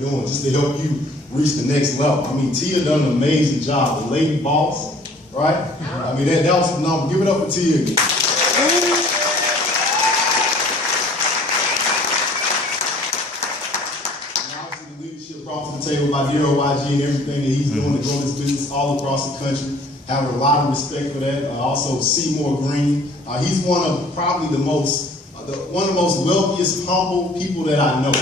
doing just to help you reach the next level. I mean, Tia done an amazing job. The lady boss, right? I mean, that was phenomenal. Give it up for Tia again. And obviously, the leadership brought to the table by dear YG and everything that he's doing to grow this business all across the country. Having a lot of respect for that. Also, Seymour Green. He's one of probably the most wealthiest, humble people that I know.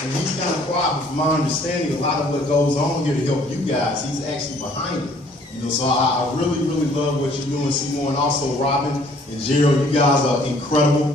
And he's kind of quiet, but from my understanding, a lot of what goes on here to help you guys, he's actually behind it. You know, so I really, really love what you're doing, Seymour, and also Robin and Gerald. You guys are incredible.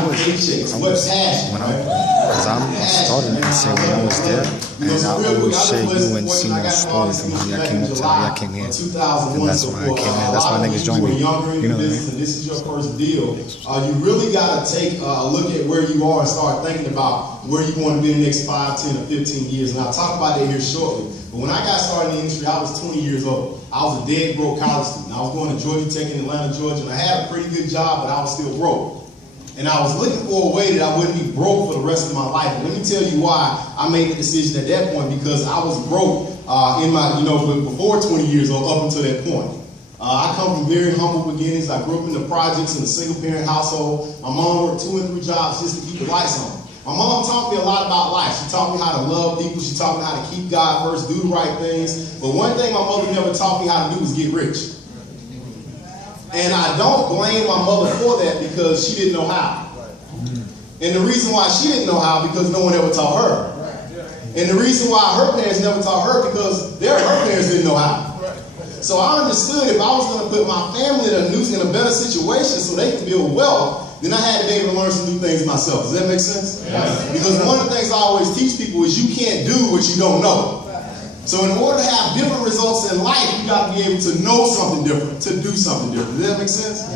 What passion, because I'm starting to say when I was there, and I always share you and Seymour's story from how y'all came up to how y'all came here, and that's why I came in. That's why niggas joined me. You know what I mean? This is your first deal. You really got to take a look at where you are and start thinking about where you want to be in the next 5, 10, or 15 years. And I'll talk about that here shortly. But when I got started in the industry, I was 20 years old. I was a dead broke college student. I was going to Georgia Tech in Atlanta, Georgia, and I had a pretty good job, but I was still broke. And I was looking for a way that I wouldn't be broke for the rest of my life. And let me tell you why I made the decision at that point, because I was broke before 20 years old up until that point. I come from very humble beginnings. I grew up in the projects in a single parent household. My mom worked 2 and 3 jobs just to keep the lights on. My mom taught me a lot about life. She taught me how to love people. She taught me how to keep God first, do the right things. But one thing my mother never taught me how to do was get rich. And I don't blame my mother for that, because she didn't know how. And the reason why she didn't know how, because no one ever taught her. And the reason why her parents never taught her, because her parents didn't know how. So I understood if I was going to put my family in a better situation so they could build wealth, then I had to be able to learn some new things myself. Does that make sense? Because one of the things I always teach people is you can't do what you don't know. So in order to have different results in life, you got to be able to know something different, to do something different. Does that make sense?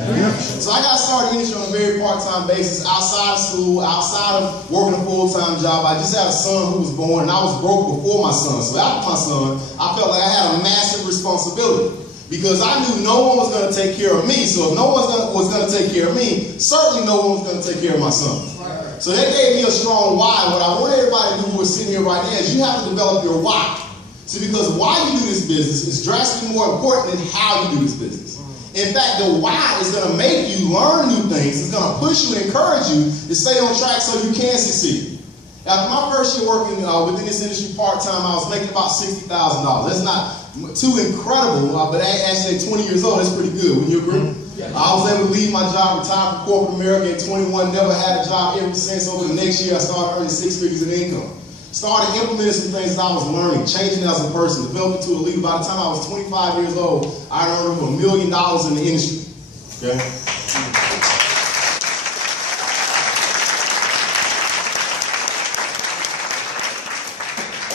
So I got started in the industry on a very part-time basis, outside of school, outside of working a full-time job. I just had a son who was born, and I was broke before my son. So after my son, I felt like I had a massive responsibility, because I knew no one was going to take care of me. So if no one was going to take care of me, certainly no one was going to take care of my son. So that gave me a strong why. What I want everybody to do who is sitting here right now is you have to develop your why. See, because why you do this business is drastically more important than how you do this business. In fact, the why is going to make you learn new things. It's going to push you and encourage you to stay on track so you can succeed. After my first year working within this industry part-time, I was making about $60,000. That's not too incredible, but actually at 20 years old, that's pretty good. Wouldn't you agree? I was able to leave my job, retire from corporate America at 21, never had a job ever since. Over the next year, I started earning 6 figures in income. Started implementing some things that I was learning, changing as a person, developing to a leader. By the time I was 25 years old, I earned over $1 million in the industry. Okay?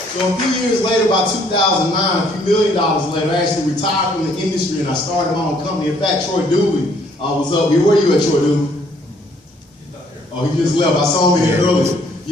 So a few years later, about 2009, a few $1 million later, I actually retired from the industry and I started my own company. In fact, Troy Dooley was up here. Where are you at, Troy Dooley? Oh, he just left. I saw him in here earlier. I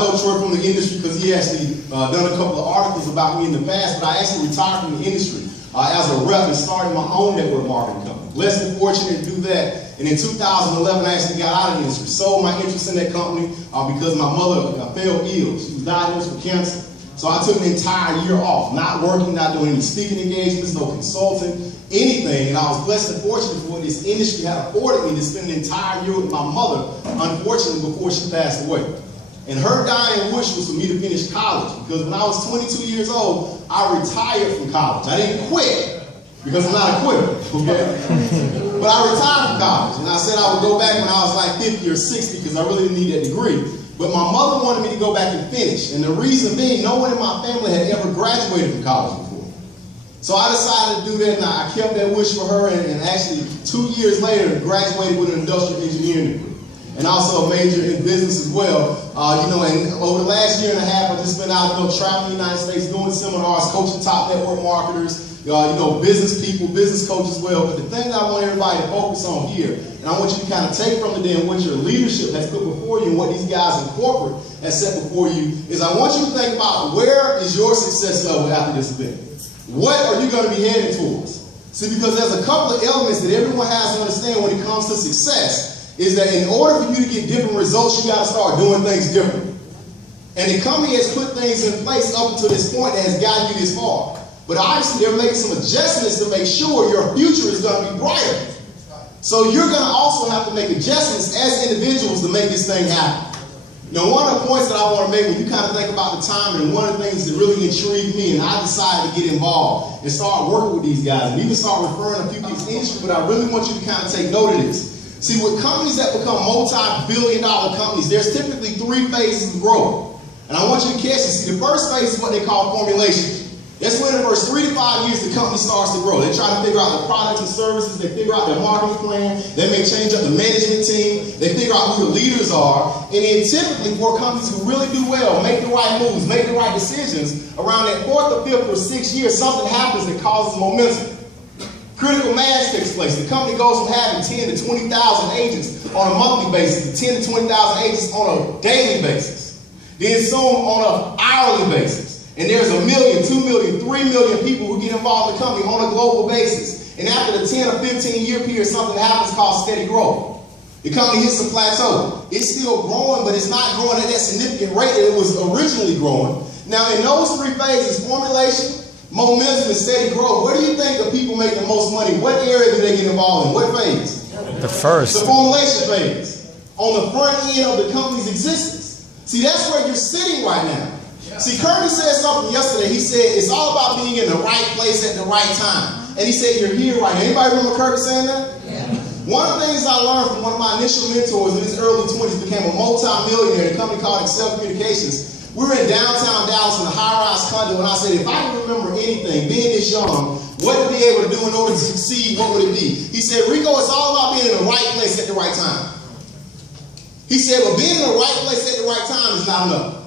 know Troy from the industry because he actually done a couple of articles about me in the past, but I actually retired from the industry as a rep and started my own network marketing company. Less than fortunate to do that. And in 2011, I actually got out of the industry, sold my interest in that company because my mother fell ill. She was diagnosed with cancer. So I took an entire year off, not working, not doing any speaking engagements, no consulting, anything. And I was blessed and fortunate for what this industry had afforded me to spend an entire year with my mother, unfortunately, before she passed away. And her dying wish was for me to finish college, because when I was 22 years old, I retired from college. I didn't quit, because I'm not a quitter, okay? But I retired from college, and I said I would go back when I was like 50 or 60, because I really didn't need that degree. But my mother wanted me to go back and finish, and the reason being, no one in my family had ever graduated from college before. So I decided to do that, and I kept that wish for her, and actually 2 years later, graduated with an industrial engineering degree. And also a major in business as well. And over the last year and a half, I've just been out, traveling the United States, doing seminars, coaching top network marketers, business people, business coaches as well. But the thing that I want everybody to focus on here, and I want you to kind of take from today and what your leadership has put before you and what these guys in corporate has set before you is I want you to think about where is your success level after this event? What are you going to be heading towards? See, because there's a couple of elements that everyone has to understand when it comes to success is that in order for you to get different results, you got to start doing things differently. And the company has put things in place up to this point that has gotten you this far. But obviously they're making some adjustments to make sure your future is going to be brighter. So you're going to also have to make adjustments as individuals to make this thing happen. Now, one of the points that I want to make when you kind of think about the time, and one of the things that really intrigued me, and I decided to get involved and start working with these guys, and even start referring a few people to the industry, but I really want you to kind of take note of this. See, with companies that become multi-billion-dollar companies, there's typically 3 phases of growth. And I want you to catch this. See, the first phase is what they call formulation. That's when in the first 3 to 5 years the company starts to grow. They try to figure out the products and services. They figure out their marketing plan. They may change up the management team. They figure out who the leaders are. And then typically for companies who really do well, make the right moves, make the right decisions, around that 4th or 5th or 6th year, something happens that causes momentum. Critical mass takes place. The company goes from having 10 to 20,000 agents on a monthly basis to 10 to 20,000 agents on a daily basis. Then soon on an hourly basis. And there's 1 million, 2 million, 3 million people who get involved in the company on a global basis. And after the 10 or 15 year period, something happens called steady growth. The company hits a plateau. It's still growing, but it's not growing at that significant rate that it was originally growing. Now, in those 3 phases, formulation, momentum, and steady growth, where do you think the people make the most money? What area do they get involved in? What phase? The first. The formulation phase. On the front end of the company's existence. See, that's where you're sitting right now. See, Curtis said something yesterday. He said, it's all about being in the right place at the right time. And he said, you're here right now. Anybody remember Curtis saying that? Yeah. One of the things I learned from one of my initial mentors in his early 20s, became a multi-millionaire, a company called Excel Communications. We were in downtown Dallas in a high-rise condo, and I said, if I can remember anything, being this young, what to be able to do in order to succeed, what would it be? He said, Rico, it's all about being in the right place at the right time. He said, well, being in the right place at the right time is not enough.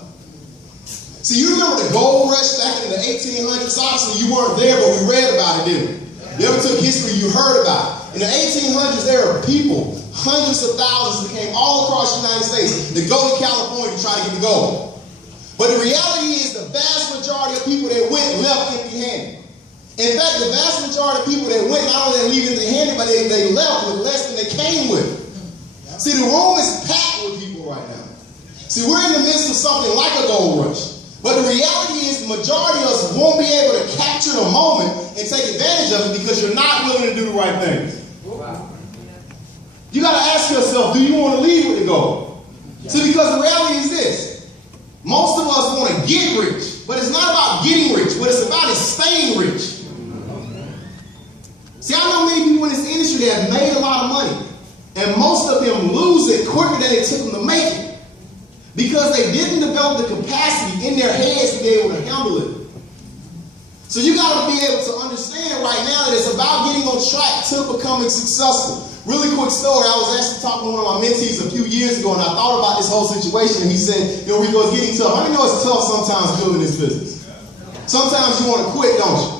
See, you remember the gold rush back in the 1800s? Obviously, you weren't there, but we read about it, didn't we? You ever took history, you heard about it. In the 1800s, there were people, hundreds of thousands that came all across the United States to go to California to try to get the gold. But the reality is the vast majority of people that went left empty-handed. In fact, the vast majority of people that went not only leave empty-handed, but they left with less than they came with. See, the room is packed with people right now. See, we're in the midst of something like a gold rush. But the reality is the majority of us won't be able to capture the moment and take advantage of it because you're not willing to do the right things. Wow. You got to ask yourself, do you want to lead with the goal? See, because the reality is this. Most of us want to get rich, but it's not about getting rich. What it's about is staying rich. See, I know many people in this industry that have made a lot of money, and most of them lose it quicker than it took them to make it. Because they didn't develop the capacity in their heads to be able to handle it. So you got to be able to understand right now that it's about getting on track to becoming successful. Really quick story. I was actually talking to one of my mentees a few years ago, and I thought about this whole situation, and he said, you know, Rico, it's getting tough. I know it's tough sometimes building this business. Sometimes you want to quit, don't you?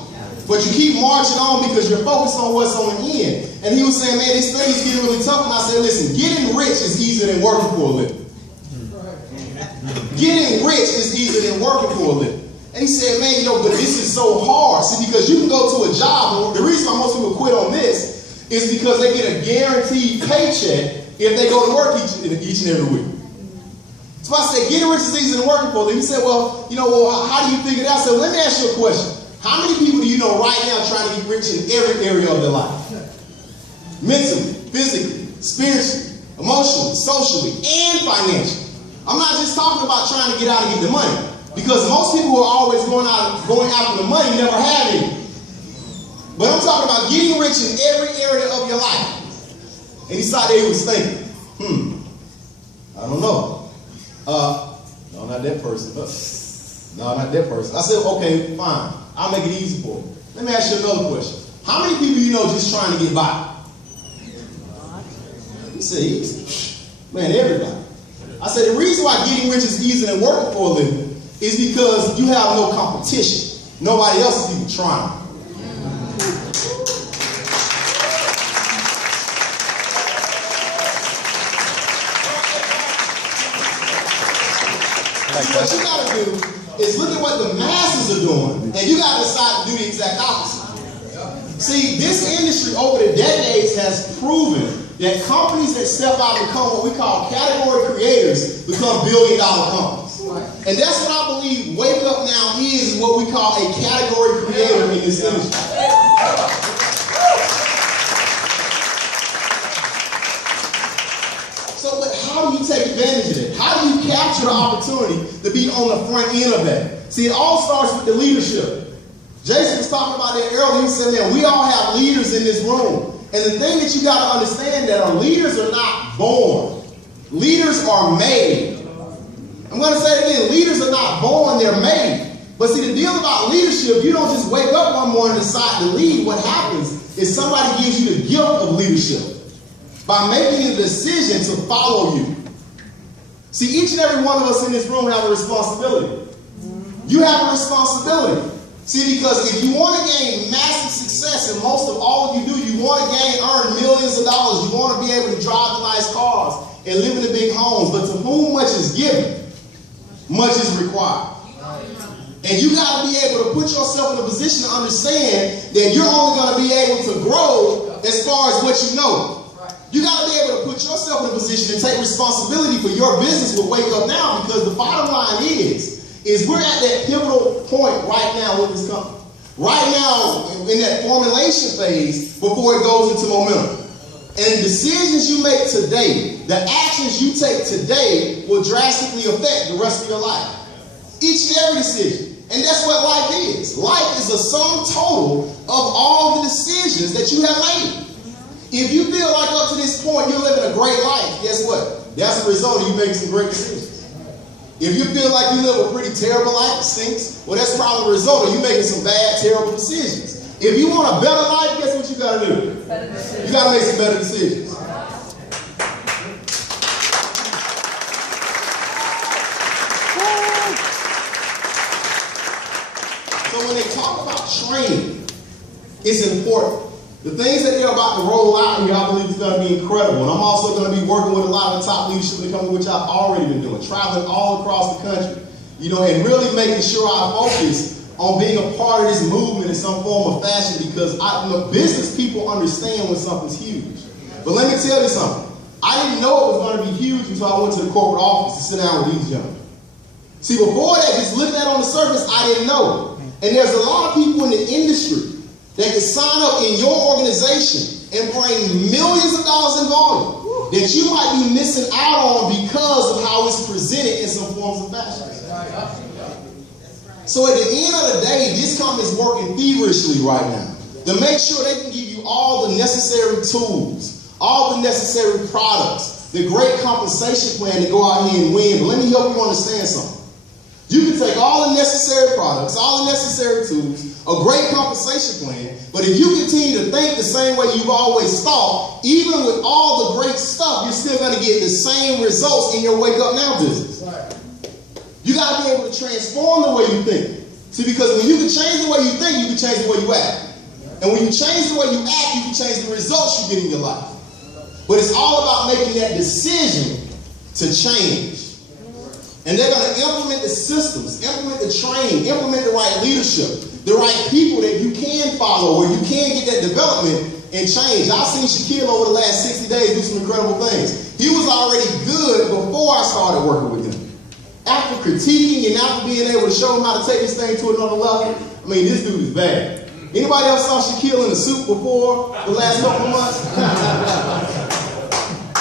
But you keep marching on because you're focused on what's on the end. And he was saying, man, this thing is getting really tough. And I said, listen, getting rich is easier than working for a living. Getting rich is easier than working for a living. And he said, man, you know, but this is so hard. See, because you can go to a job, and the reason why most people quit on this is because they get a guaranteed paycheck if they go to work each and every week. So I said, getting rich is easier than working for a living. He said, well, you know, how do you figure it out? I said, well, let me ask you a question. How many people do you know right now trying to get rich in every area of their life? Mentally, physically, spiritually, emotionally, socially, and financially. I'm not just talking about trying to get out and get the money. Because most people who are always going after the money never have any. But I'm talking about getting rich in every area of your life. And he sat there, he was thinking, I don't know. No, not that person. No, not that person. I said, okay, fine. I'll make it easy for you. Let me ask you another question. How many people you know just trying to get by? He said, man, everybody. I said, the reason why getting rich is easier than working for a living is because you have no competition. Nobody else is even trying. what you got to do is look at what the masses are doing, and you got to decide to do the exact opposite. See, this industry over the decades has proven that companies that step out and become what we call category creators become billion-dollar companies. And that's what I believe Wake Up Now is what we call a category creator in this industry. So, but how do you take advantage of it? How do you capture the opportunity to be on the front end of that? See, it all starts with the leadership. Jason was talking about that earlier. He said, man, we all have leaders in this room. And the thing that you got to understand that our leaders are not born. Leaders are made. I'm going to say it again. Leaders are not born, they're made. But see, the deal about leadership, you don't just wake up one morning and decide to lead. What happens is somebody gives you the gift of leadership by making a decision to follow you. See, each and every one of us in this room have a responsibility. You have a responsibility. See, because if you want to gain massive success, and most of all you do, you want to earn millions of dollars, you want to be able to drive the nice cars and live in the big homes, but to whom much is given, much is required. And you got to be able to put yourself in a position to understand that you're only going to be able to grow as far as what you know. You got to be able to put yourself in a position to take responsibility for your business with Wake Up Now, because the bottom line is we're at that pivotal point right now with this company. Right now, in that formulation phase before it goes into momentum. And the decisions you make today, the actions you take today will drastically affect the rest of your life. Each and every decision. And that's what life is. Life is a sum total of all the decisions that you have made. If you feel like up to this point you're living a great life, guess what? That's a result of you making some great decisions. If you feel like you live a pretty terrible life, it stinks, well, that's probably a result of you making some bad, terrible decisions. If you want a better life, guess what you got to do? You got to make some better decisions. So when they talk about training, it's important. The things that they're about to roll out here, I believe is going to be incredible. And I'm also going to be working with a lot of the top leadership in the company, which I've already been doing, traveling all across the country, and really making sure I focus on being a part of this movement in some form or fashion, because business people understand when something's huge. But let me tell you something. I didn't know it was going to be huge until I went to the corporate office to sit down with these gentlemen. See, before that, just looking at it on the surface, I didn't know. And there's a lot of people in the industry that can sign up in your organization and bring millions of dollars in volume that you might be missing out on because of how it's presented in some forms of fashion. So at the end of the day, this company is working feverishly right now to make sure they can give you all the necessary tools, all the necessary products, the great compensation plan to go out here and win. But let me help you understand something. You can take all the necessary products, all the necessary tools, a great compensation plan, but if you continue to think the same way you've always thought, even with all the great stuff, you're still going to get the same results in your Wake Up Now business. Right. You got to be able to transform the way you think. See, because when you can change the way you think, you can change the way you act. And when you change the way you act, you can change the results you get in your life. But it's all about making that decision to change. And they're going to implement the systems, implement the training, implement the right leadership, the right people that you can follow, where you can get that development and change. I've seen Shaquille over the last 60 days do some incredible things. He was already good before I started working with him. After critiquing and after being able to show him how to take this thing to another level, I mean, this dude is bad. Anybody else saw Shaquille in a suit before the last couple of months?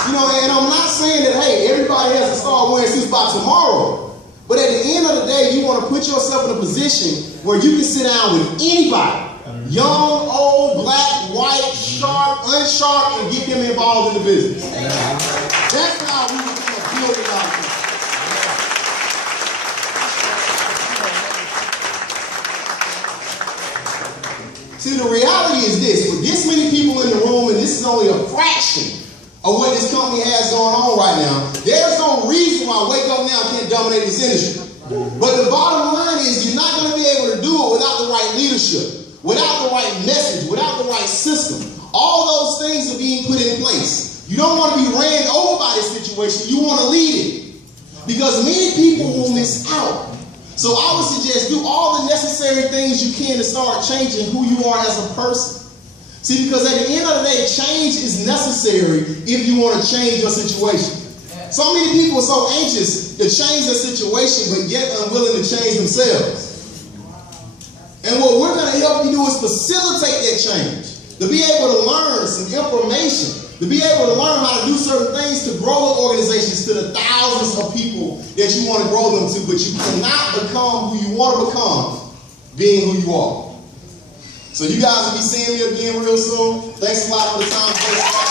And I'm not saying that, hey, everybody has to start wearing suits by tomorrow. But at the end of the day, you want to put yourself in a position where you can sit down with anybody, young, old, black, white, sharp, unsharp, and get them involved in the business. That's how we become build it out. See, the reality is this. With this many people in the room, and this is only a fraction of what this company has going on right now, there's no reason why Wake Up Now can't dominate this industry. But the bottom line is you're not going to be able to do it without the right leadership, without the right message, without the right system. All those things are being put in place. You don't want to be ran over by this situation. You want to lead it. because many people will miss out. So I would suggest do all the necessary things you can to start changing who you are as a person. See, because at the end of the day, change is necessary if you want to change your situation. So many people are so anxious to change their situation, but yet unwilling to change themselves. And what we're going to help you do is facilitate that change, to be able to learn some information, to be able to learn how to do certain things to grow the organizations to the thousands of people that you want to grow them to, but you cannot become who you want to become being who you are. So you guys will be seeing me again real soon. Thanks a lot for the time.